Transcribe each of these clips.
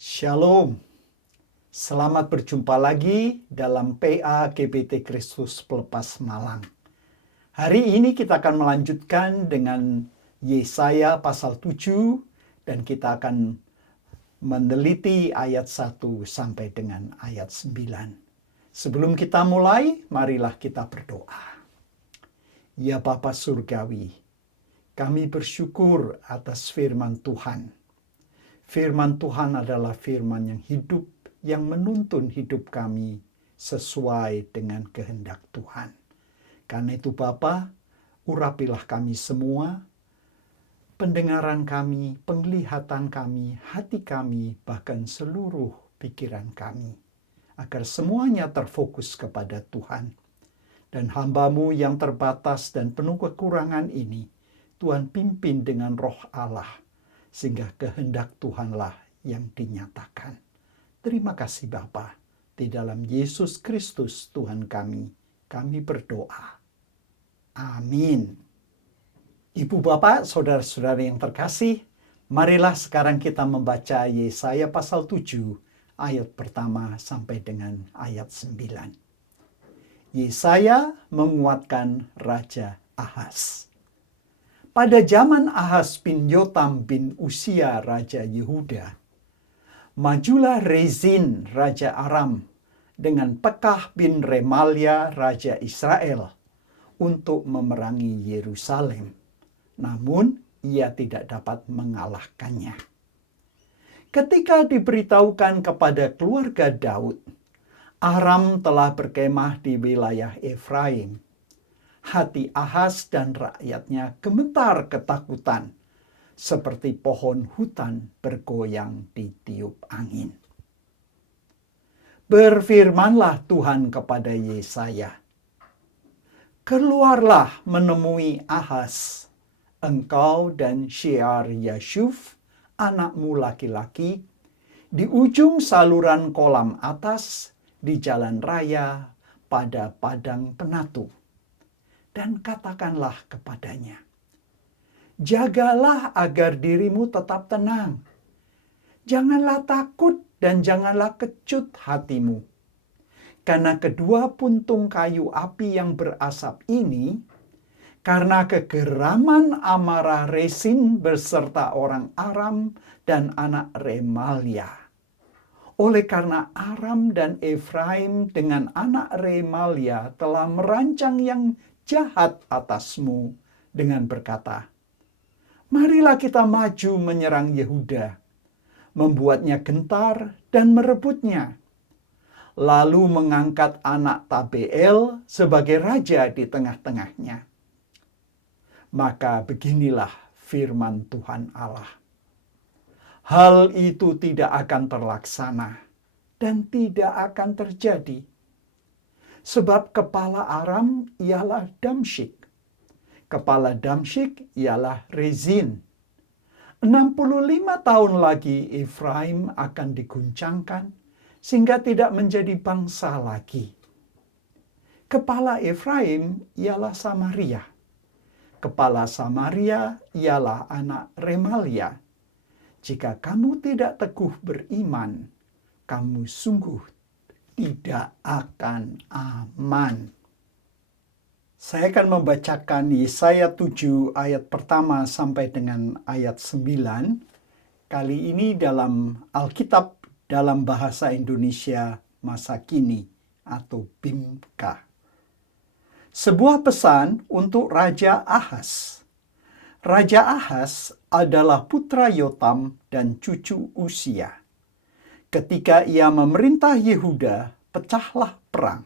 Shalom, selamat berjumpa lagi dalam PA GBT Kristus Pelepas Malang. Hari ini kita akan melanjutkan dengan Yesaya pasal 7 dan kita akan meneliti ayat 1 sampai dengan ayat 9. Sebelum kita mulai, marilah kita berdoa. Ya Bapa Surgawi, kami bersyukur atas firman Tuhan. Firman Tuhan adalah firman yang hidup, yang menuntun hidup kami sesuai dengan kehendak Tuhan. Karena itu Bapa, urapilah kami semua, pendengaran kami, penglihatan kami, hati kami, bahkan seluruh pikiran kami, agar semuanya terfokus kepada Tuhan. Dan hamba-Mu yang terbatas dan penuh kekurangan ini, Tuhan pimpin dengan Roh Allah, sehingga kehendak Tuhanlah yang dinyatakan. Terima kasih Bapa. Di dalam Yesus Kristus Tuhan kami berdoa. Amin. Ibu Bapak, saudara-saudari yang terkasih, marilah sekarang kita membaca Yesaya pasal 7 ayat pertama sampai dengan ayat 9. Yesaya menguatkan Raja Ahaz. Pada zaman Ahaz bin Yotam bin Usia Raja Yehuda, majulah Rezin Raja Aram dengan Pekah bin Remalia Raja Israel untuk memerangi Yerusalem. Namun ia tidak dapat mengalahkannya. Ketika diberitahukan kepada keluarga Daud, Aram telah berkemah di wilayah Efraim, hati Ahaz dan rakyatnya gemetar ketakutan, seperti pohon hutan bergoyang ditiup angin. Berfirmanlah Tuhan kepada Yesaya, "Keluarlah menemui Ahaz, engkau dan Shear-Yashub, anakmu laki-laki, di ujung saluran kolam atas, di jalan raya, pada padang penatu. Dan katakanlah kepadanya, jagalah agar dirimu tetap tenang. Janganlah takut dan janganlah kecut hatimu. Karena kedua puntung kayu api yang berasap ini, karena kegeraman amarah Rezin beserta orang Aram dan anak Remalia. Oleh karena Aram dan Efraim dengan anak Remalia telah merancang yang jahat atasmu dengan berkata, marilah kita maju menyerang Yehuda, membuatnya gentar dan merebutnya, lalu mengangkat anak Tabeel sebagai raja di tengah-tengahnya. Maka beginilah firman Tuhan Allah. Hal itu tidak akan terlaksana dan tidak akan terjadi. Sebab kepala Aram ialah Damsyik. Kepala Damsyik ialah Rezin. 65 tahun lagi Efraim akan diguncangkan sehingga tidak menjadi bangsa lagi. Kepala Efraim ialah Samaria. Kepala Samaria ialah anak Remalia. Jika kamu tidak teguh beriman, kamu sungguh tidak akan aman. Saya akan membacakan Yesaya 7 ayat pertama sampai dengan ayat 9. Kali ini dalam Alkitab dalam bahasa Indonesia masa kini atau BIMK. Sebuah pesan untuk Raja Ahaz. Raja Ahaz adalah putra Yotam dan cucu Usia. Ketika ia memerintah Yehuda, pecahlah perang.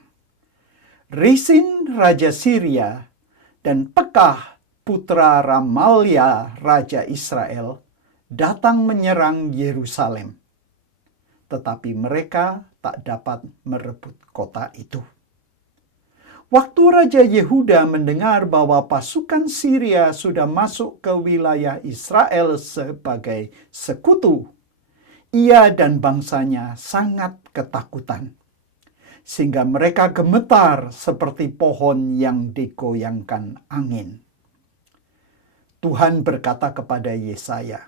Rezin Raja Syria dan Pekah putra Remalia Raja Israel datang menyerang Yerusalem. Tetapi mereka tak dapat merebut kota itu. Waktu Raja Yehuda mendengar bahwa pasukan Syria sudah masuk ke wilayah Israel sebagai sekutu, ia dan bangsanya sangat ketakutan, sehingga mereka gemetar seperti pohon yang digoyangkan angin. Tuhan berkata kepada Yesaya,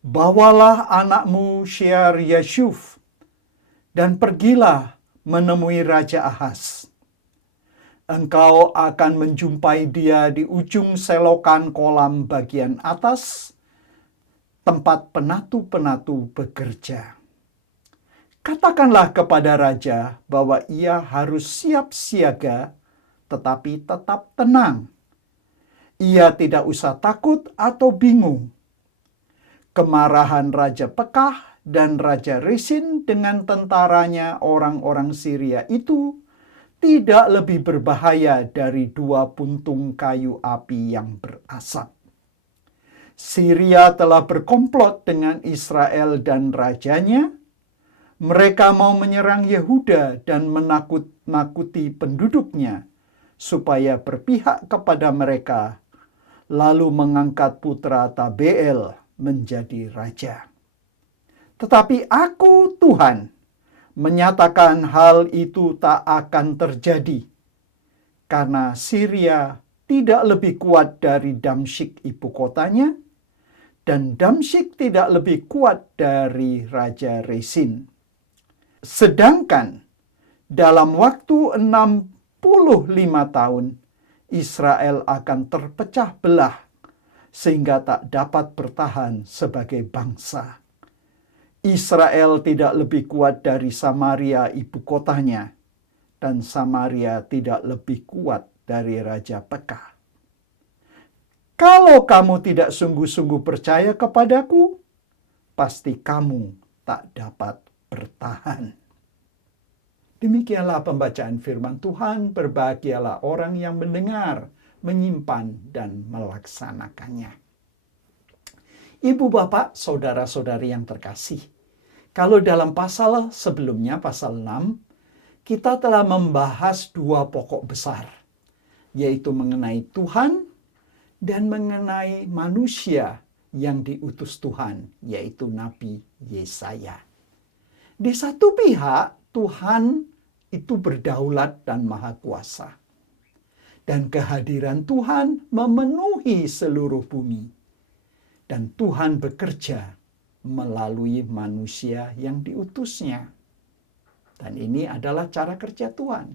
bawalah anakmu Shear-Yashub dan pergilah menemui Raja Ahaz. Engkau akan menjumpai dia di ujung selokan kolam bagian atas, tempat penatu-penatu bekerja. Katakanlah kepada raja bahwa ia harus siap siaga, tetapi tetap tenang. Ia tidak usah takut atau bingung. Kemarahan Raja Pekah dan Raja Resin dengan tentaranya orang-orang Syria itu tidak lebih berbahaya dari 2 puntung kayu api yang berasap. Syria telah berkomplot dengan Israel dan rajanya. Mereka mau menyerang Yehuda dan menakut-nakuti penduduknya supaya berpihak kepada mereka, lalu mengangkat putra Tabeel menjadi raja. Tetapi aku, Tuhan, menyatakan hal itu tak akan terjadi, karena Syria tidak lebih kuat dari Damsyik ibu kotanya, dan Damsyik tidak lebih kuat dari Raja Resin. Sedangkan dalam waktu 65 tahun, Israel akan terpecah belah sehingga tak dapat bertahan sebagai bangsa. Israel tidak lebih kuat dari Samaria ibu kotanya, dan Samaria tidak lebih kuat dari Raja Pekah. Kalau kamu tidak sungguh-sungguh percaya kepadaku, pasti kamu tak dapat bertahan. Demikianlah pembacaan firman Tuhan. Berbahagialah orang yang mendengar, menyimpan, dan melaksanakannya. Ibu, bapak, saudara-saudari yang terkasih, kalau dalam pasal sebelumnya, pasal 6, kita telah membahas 2 pokok besar, yaitu mengenai Tuhan dan mengenai manusia yang diutus Tuhan, yaitu Nabi Yesaya. Di satu pihak, Tuhan itu berdaulat dan maha kuasa. Dan kehadiran Tuhan memenuhi seluruh bumi. Dan Tuhan bekerja melalui manusia yang diutusnya. Dan ini adalah cara kerja Tuhan.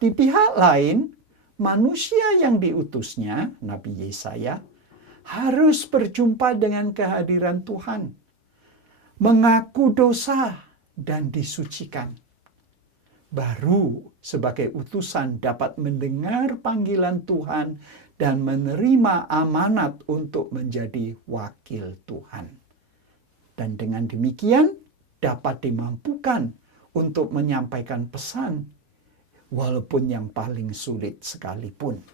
Di pihak lain, manusia yang diutusnya, Nabi Yesaya, harus berjumpa dengan kehadiran Tuhan, mengaku dosa dan disucikan. Baru sebagai utusan dapat mendengar panggilan Tuhan dan menerima amanat untuk menjadi wakil Tuhan. Dan dengan demikian dapat dimampukan untuk menyampaikan pesan walaupun yang paling sulit sekalipun.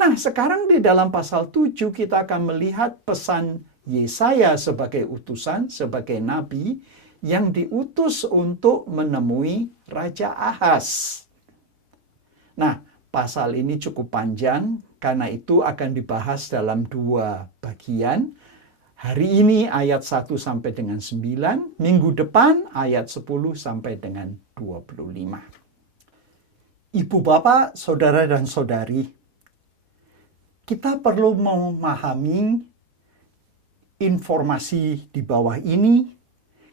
Nah, sekarang di dalam pasal 7 kita akan melihat pesan Yesaya sebagai utusan, sebagai nabi yang diutus untuk menemui Raja Ahaz. Nah, pasal ini cukup panjang, karena itu akan dibahas dalam 2 bagian. Hari ini ayat 1 sampai dengan 9, minggu depan ayat 10 sampai dengan 25. Ibu, bapak, saudara dan saudari, kita perlu memahami informasi di bawah ini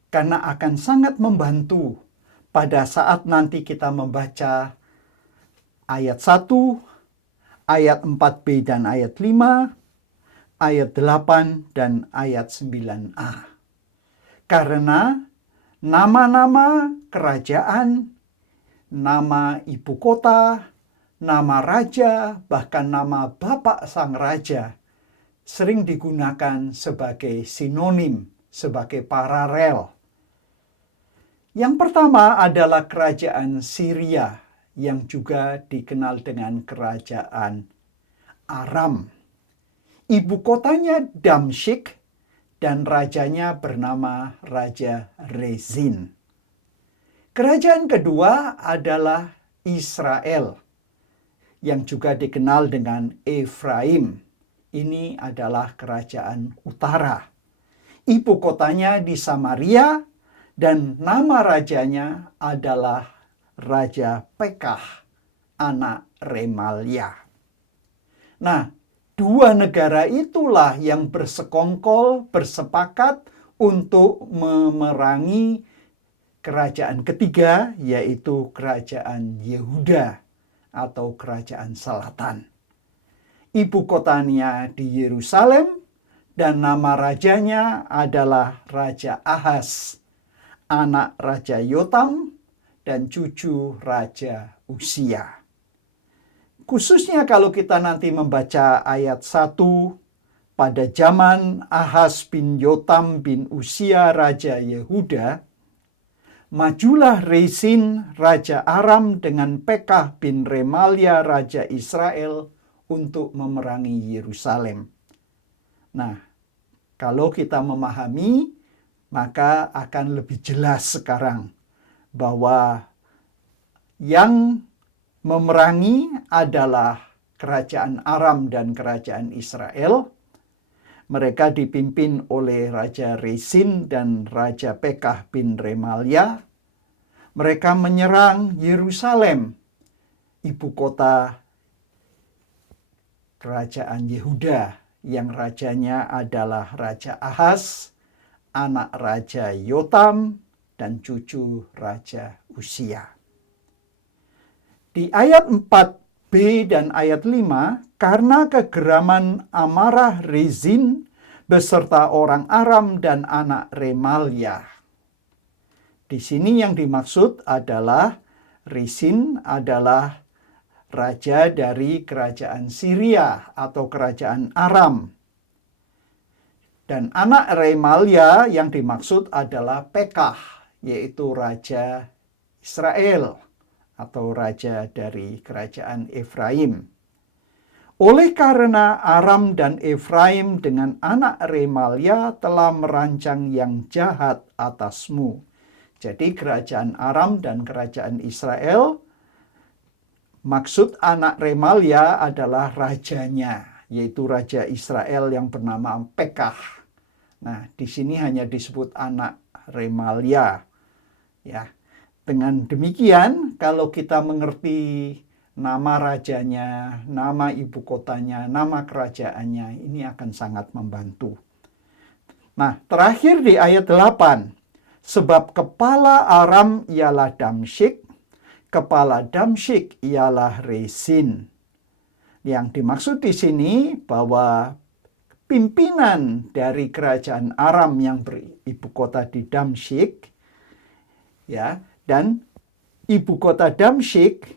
karena akan sangat membantu pada saat nanti kita membaca ayat 1, ayat 4b dan ayat 5, ayat 8 dan ayat 9a. Karena nama-nama kerajaan, nama ibu kota, nama raja, bahkan nama bapak sang raja sering digunakan sebagai sinonim, sebagai paralel. Yang pertama adalah kerajaan Syria yang juga dikenal dengan kerajaan Aram. Ibu kotanya Damsyik dan rajanya bernama Raja Rezin. Kerajaan kedua adalah Israel yang juga dikenal dengan Efraim. Ini adalah kerajaan utara. Ibu kotanya di Samaria dan nama rajanya adalah Raja Pekah, anak Remalia. Nah, dua negara itulah yang bersekongkol, bersepakat untuk memerangi kerajaan ketiga, yaitu kerajaan Yehuda atau kerajaan selatan. Ibu kotanya di Yerusalem dan nama rajanya adalah Raja Ahaz, anak Raja Yotam dan cucu Raja Uzia. Khususnya kalau kita nanti membaca ayat 1, pada zaman Ahaz bin Yotam bin Uzia Raja Yehuda, majulah Rezin Raja Aram dengan Pekah bin Remalia Raja Israel untuk memerangi Yerusalem. Nah, kalau kita memahami, maka akan lebih jelas sekarang bahwa yang memerangi adalah kerajaan Aram dan kerajaan Israel. Mereka dipimpin oleh Raja Rezin dan Raja Pekah bin Remalia. Mereka menyerang Yerusalem, ibu kota kerajaan Yehuda, yang rajanya adalah Raja Ahaz, anak Raja Yotam, dan cucu Raja Uzia. Di ayat 4b dan ayat 5, karena kegeraman amarah Rezin beserta orang Aram dan anak Remalia. Di sini yang dimaksud adalah Rezin adalah raja dari kerajaan Syria atau kerajaan Aram. Dan anak Remalia yang dimaksud adalah Pekah, yaitu raja Israel atau raja dari kerajaan Efraim. Oleh karena Aram dan Efraim dengan anak Remalia telah merancang yang jahat atasmu. Jadi kerajaan Aram dan kerajaan Israel, maksud anak Remalia adalah rajanya, yaitu raja Israel yang bernama Pekah. Nah, di sini hanya disebut anak Remalia. Ya. Dengan demikian, kalau kita mengerti nama rajanya, nama ibu kotanya, nama kerajaannya, ini akan sangat membantu. Nah, terakhir di ayat 8, sebab kepala Aram ialah Damsyik, kepala Damsyik ialah Rezin. Yang dimaksud di sini bahwa pimpinan dari kerajaan Aram yang beribu kota di Damsyik, ya, dan ibu kota Damsyik,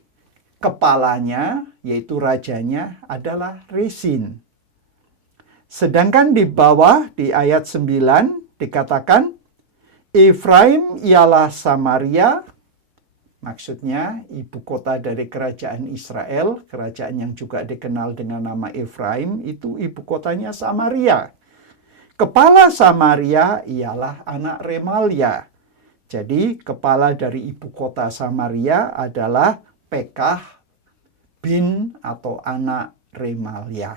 kepalanya, yaitu rajanya, adalah Rezin. Sedangkan di bawah, di ayat 9, dikatakan, Efraim ialah Samaria, maksudnya ibu kota dari kerajaan Israel, kerajaan yang juga dikenal dengan nama Efraim, itu ibu kotanya Samaria. Kepala Samaria ialah anak Remalia. Jadi kepala dari ibu kota Samaria adalah Pekah bin atau anak Remalia.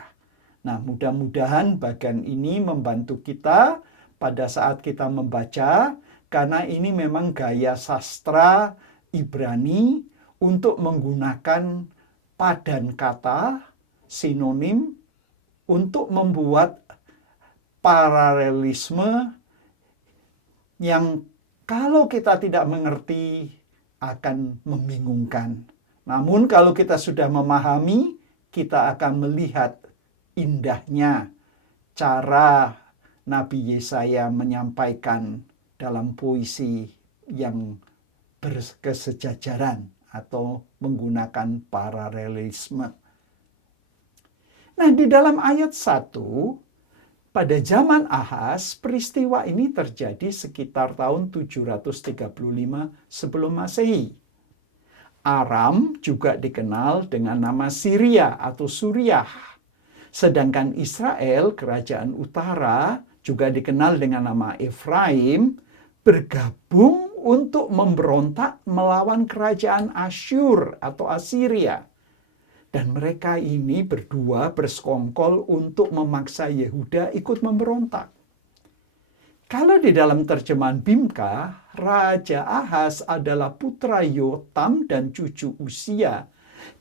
Nah, mudah-mudahan bagian ini membantu kita pada saat kita membaca, karena ini memang gaya sastra Ibrani untuk menggunakan padan kata, sinonim, untuk membuat paralelisme yang kalau kita tidak mengerti akan membingungkan. Namun kalau kita sudah memahami, kita akan melihat indahnya cara Nabi Yesaya menyampaikan dalam puisi yang berkesejajaran atau menggunakan paralelisme. Nah, di dalam ayat 1, pada zaman Ahaz, peristiwa ini terjadi sekitar tahun 735 sebelum Masehi. Aram juga dikenal dengan nama Syria atau Suriah. Sedangkan Israel, kerajaan utara, juga dikenal dengan nama Efraim, bergabung untuk memberontak melawan kerajaan Asyur atau Asiria. Dan mereka ini berdua bersekongkol untuk memaksa Yehuda ikut memberontak. Kalau di dalam terjemahan Bimka, Raja Ahaz adalah putra Yotam dan cucu Uzia.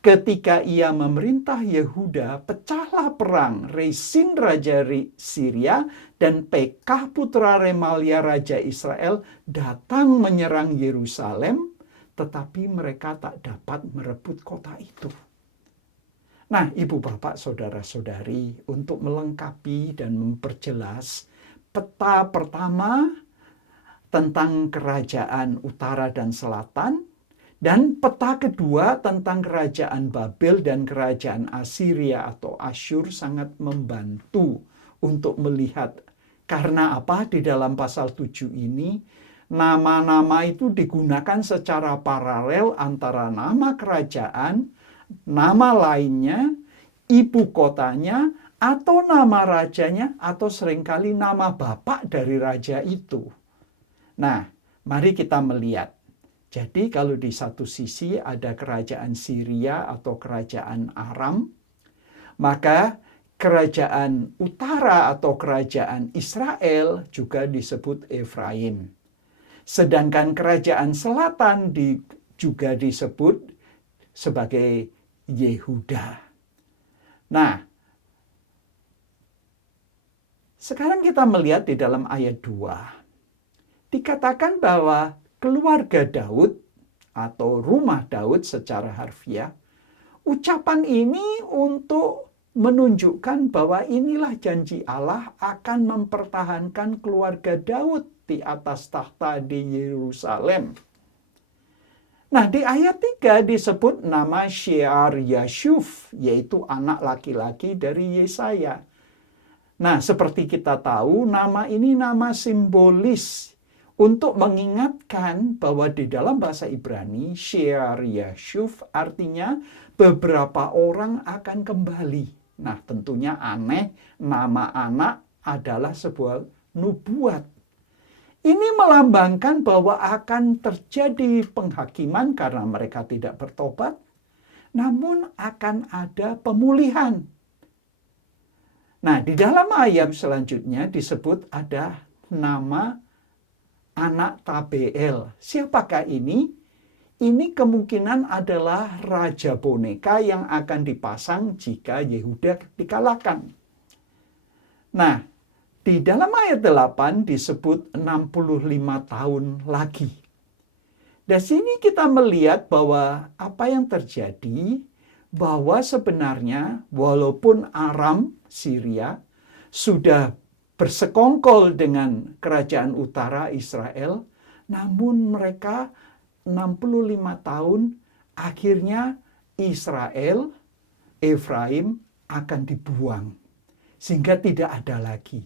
Ketika ia memerintah Yehuda, pecahlah perang Resin raja Syria dan Pekah putra Remalia raja Israel datang menyerang Yerusalem, tetapi mereka tak dapat merebut kota itu. Nah, ibu bapak saudara-saudari, untuk melengkapi dan memperjelas peta pertama tentang kerajaan utara dan selatan, dan peta kedua tentang kerajaan Babel dan kerajaan Assyria atau Asyur sangat membantu untuk melihat. Karena apa? Di dalam pasal 7 ini, nama-nama itu digunakan secara paralel antara nama kerajaan, nama lainnya, ibu kotanya, atau nama rajanya, atau seringkali nama bapak dari raja itu. Nah, mari kita melihat. Jadi kalau di satu sisi ada kerajaan Syria atau kerajaan Aram, maka kerajaan utara atau kerajaan Israel juga disebut Efraim. Sedangkan kerajaan selatan juga disebut sebagai Yehuda. Nah, sekarang kita melihat di dalam ayat 2. Dikatakan bahwa keluarga Daud atau rumah Daud secara harfiah, ucapan ini untuk menunjukkan bahwa inilah janji Allah akan mempertahankan keluarga Daud di atas tahta di Yerusalem. Nah, di ayat 3 disebut nama Shear-Yashub, yaitu anak laki-laki dari Yesaya. Nah, seperti kita tahu, nama ini nama simbolis untuk mengingatkan bahwa di dalam bahasa Ibrani, Shear-Yashub artinya beberapa orang akan kembali. Nah, tentunya aneh, nama anak adalah sebuah nubuat. Ini melambangkan bahwa akan terjadi penghakiman karena mereka tidak bertobat, namun akan ada pemulihan. Nah, di dalam ayat selanjutnya disebut ada nama anak Tabeel. Siapakah ini? Ini kemungkinan adalah raja boneka yang akan dipasang jika Yehuda dikalahkan. Nah, di dalam ayat 8 disebut 65 tahun lagi. Dari sini kita melihat bahwa apa yang terjadi, bahwa sebenarnya walaupun Aram, Syria, sudah bersekongkol dengan kerajaan utara Israel, namun mereka 65 tahun akhirnya Israel, Efraim akan dibuang. Sehingga tidak ada lagi.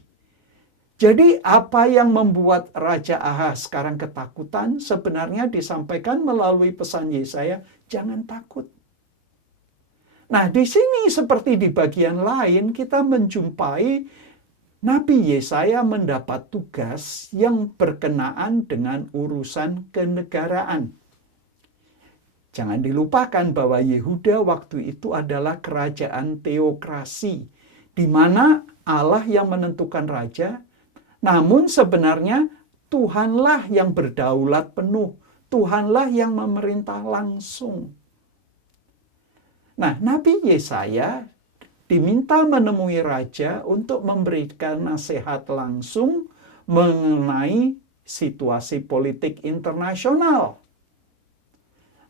Jadi apa yang membuat Raja Ahaz sekarang ketakutan sebenarnya disampaikan melalui pesan Yesaya, jangan takut. Nah, di sini seperti di bagian lain kita menjumpai Nabi Yesaya mendapat tugas yang berkenaan dengan urusan kenegaraan. Jangan dilupakan bahwa Yehuda waktu itu adalah kerajaan teokrasi, di mana Allah yang menentukan raja, namun sebenarnya Tuhanlah yang berdaulat penuh, Tuhanlah yang memerintah langsung. Nah, Nabi Yesaya diminta menemui raja untuk memberikan nasihat langsung mengenai situasi politik internasional.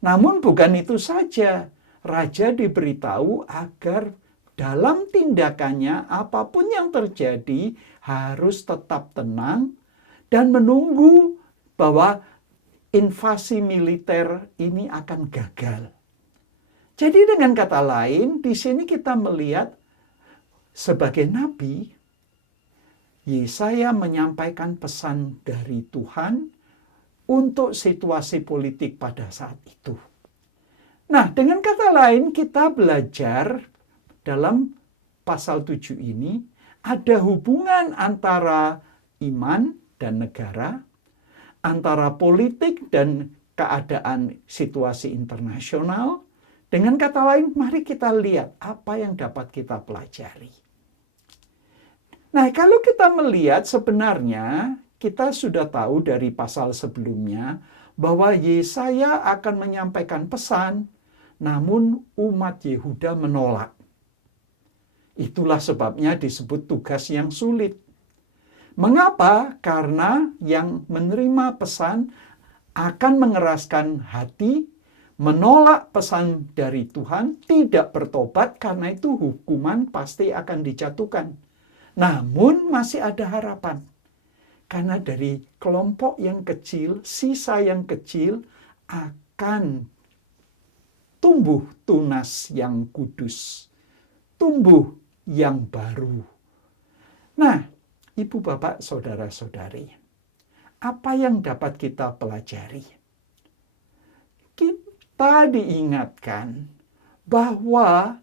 Namun bukan itu saja, raja diberitahu agar dalam tindakannya apapun yang terjadi harus tetap tenang dan menunggu bahwa invasi militer ini akan gagal. Jadi dengan kata lain, di sini kita melihat sebagai nabi, Yesaya menyampaikan pesan dari Tuhan untuk situasi politik pada saat itu. Nah, dengan kata lain kita belajar dalam pasal 7 ini ada hubungan antara iman dan negara, antara politik dan keadaan situasi internasional. Dengan kata lain, mari kita lihat apa yang dapat kita pelajari. Nah, kalau kita melihat sebenarnya kita sudah tahu dari pasal sebelumnya bahwa Yesaya akan menyampaikan pesan, namun umat Yehuda menolak. Itulah sebabnya disebut tugas yang sulit. Mengapa? Karena yang menerima pesan akan mengeraskan hati, menolak pesan dari Tuhan, tidak bertobat, karena itu hukuman pasti akan dijatuhkan. Namun masih ada harapan. Karena dari kelompok yang kecil, sisa yang kecil akan tumbuh tunas yang kudus, tumbuh yang baru. Nah, Ibu, Bapak, Saudara-saudari, apa yang dapat kita pelajari? Kita diingatkan bahwa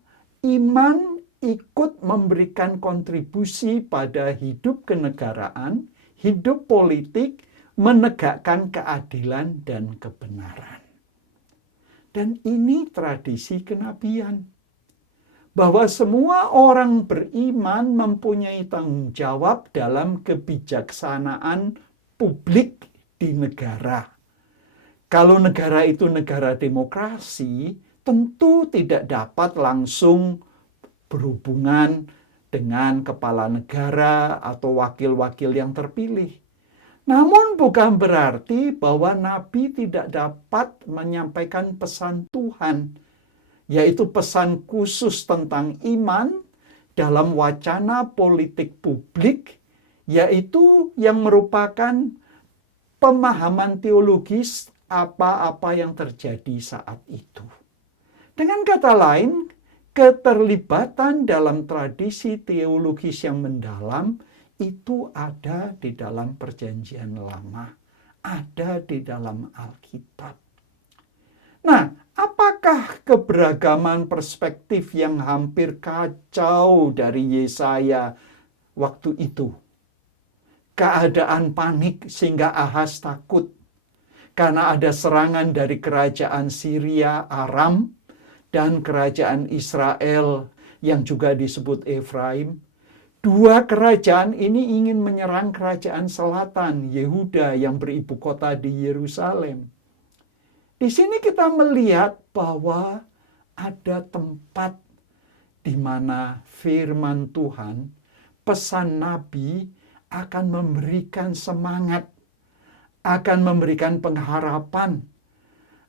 iman ikut memberikan kontribusi pada hidup kenegaraan, hidup politik, menegakkan keadilan dan kebenaran. Dan ini tradisi kenabian, bahwa semua orang beriman mempunyai tanggung jawab dalam kebijaksanaan publik di negara. Kalau negara itu negara demokrasi, tentu tidak dapat langsung berhubungan dengan kepala negara atau wakil-wakil yang terpilih. Namun bukan berarti bahwa nabi tidak dapat menyampaikan pesan Tuhan, yaitu pesan khusus tentang iman dalam wacana politik publik, yaitu yang merupakan pemahaman teologis apa-apa yang terjadi saat itu. Dengan kata lain, keterlibatan dalam tradisi teologis yang mendalam itu ada di dalam Perjanjian Lama, ada di dalam Alkitab. Nah, apakah keberagaman perspektif yang hampir kacau dari Yesaya waktu itu? Keadaan panik sehingga Ahaz takut karena ada serangan dari kerajaan Syria, Aram, dan kerajaan Israel yang juga disebut Efraim. Dua kerajaan ini ingin menyerang kerajaan selatan, Yehuda, yang beribu kota di Yerusalem. Di sini kita melihat bahwa ada tempat di mana firman Tuhan, pesan Nabi akan memberikan semangat, akan memberikan pengharapan,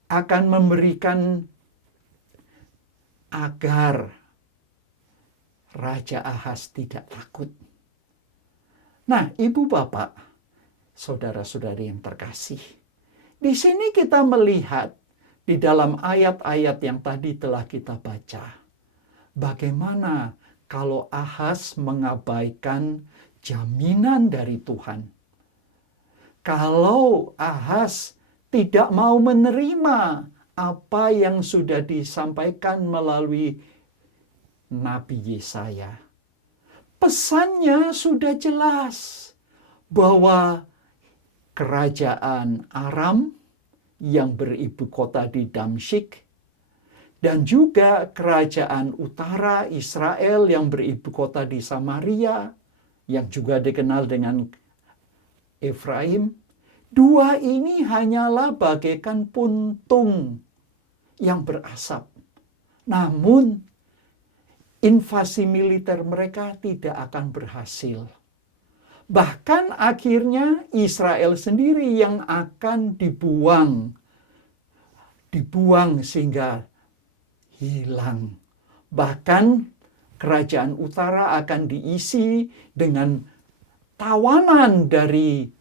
akan memberikan agar Raja Ahaz tidak takut. Nah, Ibu, Bapak, Saudara-saudari yang terkasih, di sini kita melihat di dalam ayat-ayat yang tadi telah kita baca, bagaimana kalau Ahaz mengabaikan jaminan dari Tuhan. Kalau Ahaz tidak mau menerima apa yang sudah disampaikan melalui Nabi Yesaya, pesannya sudah jelas bahwa kerajaan Aram yang beribu kota di Damsyik dan juga kerajaan utara Israel yang beribu kota di Samaria yang juga dikenal dengan Efraim, dua ini hanyalah bagaikan puntung yang berasap. Namun invasi militer mereka tidak akan berhasil. Bahkan akhirnya Israel sendiri yang akan dibuang sehingga hilang. Bahkan kerajaan utara akan diisi dengan tawanan dari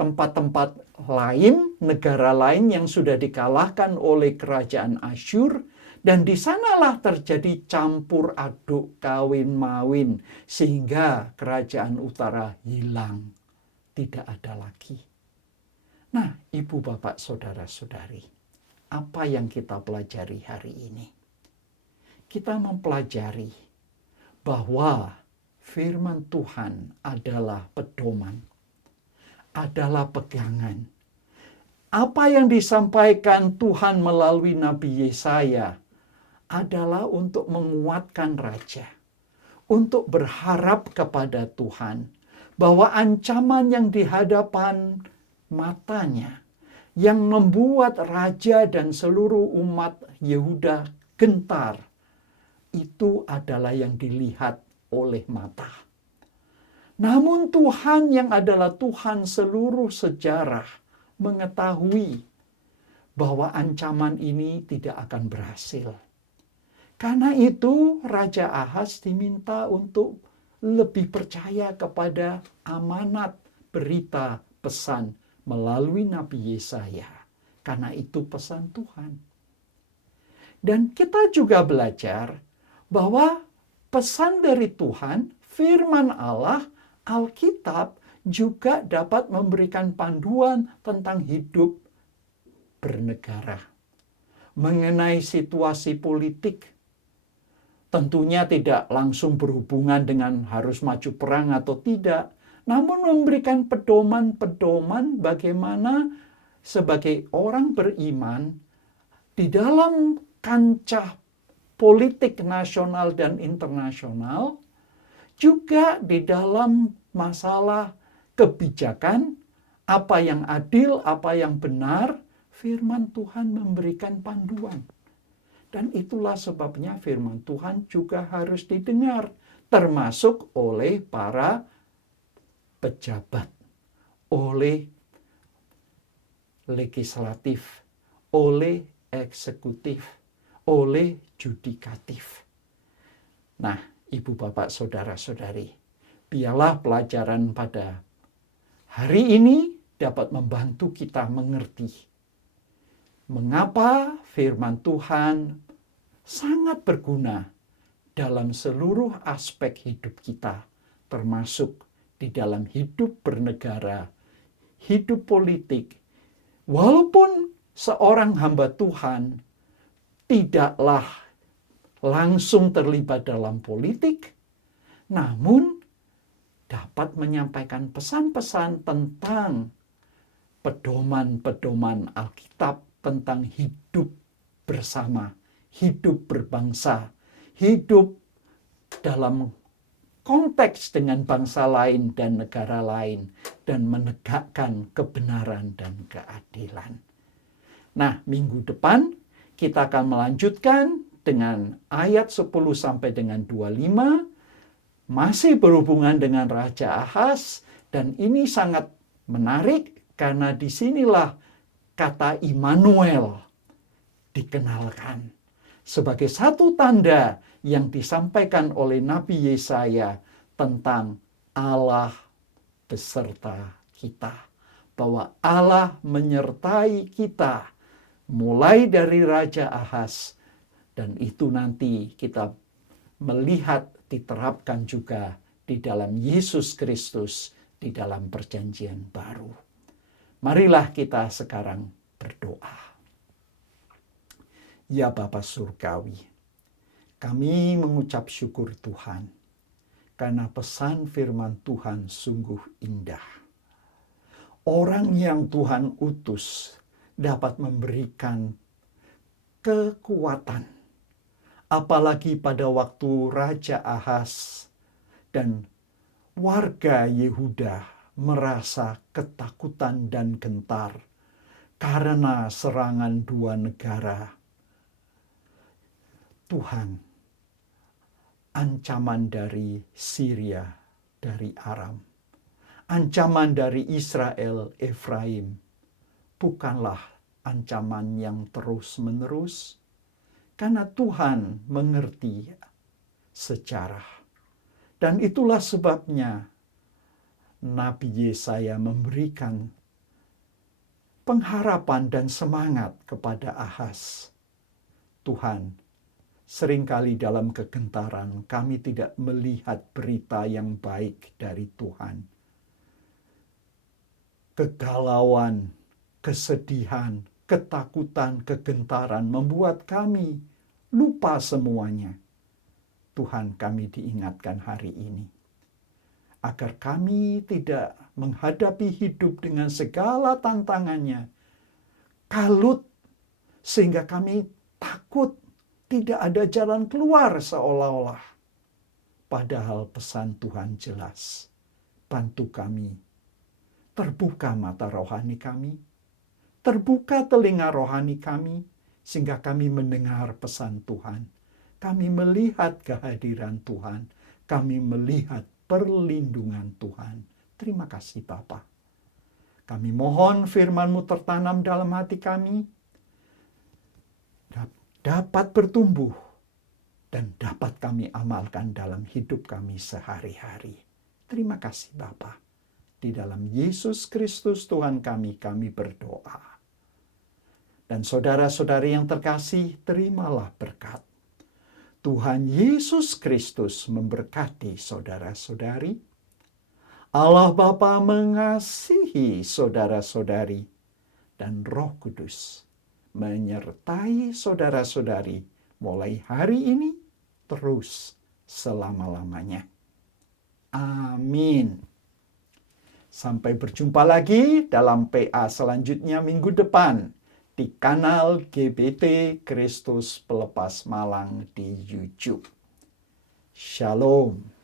tempat-tempat lain, negara lain yang sudah dikalahkan oleh kerajaan Asyur, dan di sanalah terjadi campur aduk kawin-mawin sehingga kerajaan utara hilang, tidak ada lagi. Nah, Ibu, Bapak, Saudara-saudari, apa yang kita pelajari hari ini? Kita mempelajari bahwa firman Tuhan adalah pedoman, adalah pegangan. Apa yang disampaikan Tuhan melalui Nabi Yesaya adalah untuk menguatkan raja, untuk berharap kepada Tuhan bahwa ancaman yang di hadapan matanya, yang membuat raja dan seluruh umat Yehuda gentar, itu adalah yang dilihat oleh mata. Namun Tuhan yang adalah Tuhan seluruh sejarah mengetahui bahwa ancaman ini tidak akan berhasil. Karena itu Raja Ahaz diminta untuk lebih percaya kepada amanat berita pesan melalui Nabi Yesaya. Karena itu pesan Tuhan. Dan kita juga belajar bahwa pesan dari Tuhan, firman Allah, Alkitab juga dapat memberikan panduan tentang hidup bernegara. Mengenai situasi politik, tentunya tidak langsung berhubungan dengan harus maju perang atau tidak, namun memberikan pedoman-pedoman bagaimana sebagai orang beriman di dalam kancah politik nasional dan internasional, juga di dalam masalah kebijakan, apa yang adil, apa yang benar, firman Tuhan memberikan panduan. Dan itulah sebabnya firman Tuhan juga harus didengar, termasuk oleh para pejabat, oleh legislatif, oleh eksekutif, oleh judikatif. Nah, ibu bapak saudara-saudari, biarlah pelajaran pada hari ini dapat membantu kita mengerti mengapa firman Tuhan sangat berguna dalam seluruh aspek hidup kita, termasuk di dalam hidup bernegara, hidup politik. Walaupun seorang hamba Tuhan tidaklah langsung terlibat dalam politik, namun dapat menyampaikan pesan-pesan tentang pedoman-pedoman Alkitab, tentang hidup bersama, hidup berbangsa, hidup dalam konteks dengan bangsa lain dan negara lain, dan menegakkan kebenaran dan keadilan. Nah, minggu depan kita akan melanjutkan dengan ayat 10 sampai dengan 25, masih berhubungan dengan Raja Ahaz, dan ini sangat menarik karena disinilah kata Immanuel dikenalkan sebagai satu tanda yang disampaikan oleh Nabi Yesaya tentang Allah beserta kita. Bahwa Allah menyertai kita mulai dari Raja Ahaz, dan itu nanti kita melihat diterapkan juga di dalam Yesus Kristus di dalam perjanjian baru. Marilah kita sekarang berdoa. Ya Bapa Surgawi, kami mengucap syukur Tuhan, karena pesan firman Tuhan sungguh indah. Orang yang Tuhan utus dapat memberikan kekuatan, apalagi pada waktu Raja Ahaz dan warga Yehuda merasa ketakutan dan gentar karena serangan dua negara. Tuhan, ancaman dari Syria, dari Aram, ancaman dari Israel, Efraim, bukanlah ancaman yang terus-menerus, karena Tuhan mengerti sejarah. Dan itulah sebabnya Nabi Yesaya memberikan pengharapan dan semangat kepada Ahaz. Tuhan, seringkali dalam kegentaran kami tidak melihat berita yang baik dari Tuhan. Kegalauan, kesedihan, ketakutan, kegentaran membuat kami lupa semuanya. Tuhan, kami diingatkan hari ini, agar kami tidak menghadapi hidup dengan segala tantangannya, kalut, sehingga kami takut tidak ada jalan keluar seolah-olah. Padahal pesan Tuhan jelas. Bantu kami, terbuka mata rohani kami, terbuka telinga rohani kami, sehingga kami mendengar pesan Tuhan. Kami melihat kehadiran Tuhan. Kami melihat perlindungan Tuhan. Terima kasih Bapa. Kami mohon firman-Mu tertanam dalam hati kami, dapat bertumbuh, dan dapat kami amalkan dalam hidup kami sehari-hari. Terima kasih Bapa. Di dalam Yesus Kristus Tuhan kami berdoa. Dan saudara-saudari yang terkasih, terimalah berkat. Tuhan Yesus Kristus memberkati saudara-saudari. Allah Bapa mengasihi saudara-saudari, dan Roh Kudus menyertai saudara-saudari mulai hari ini terus selama-lamanya. Amin. Sampai berjumpa lagi dalam PA selanjutnya minggu depan di kanal GBT Kristus Pelepas Malang di YouTube. Shalom.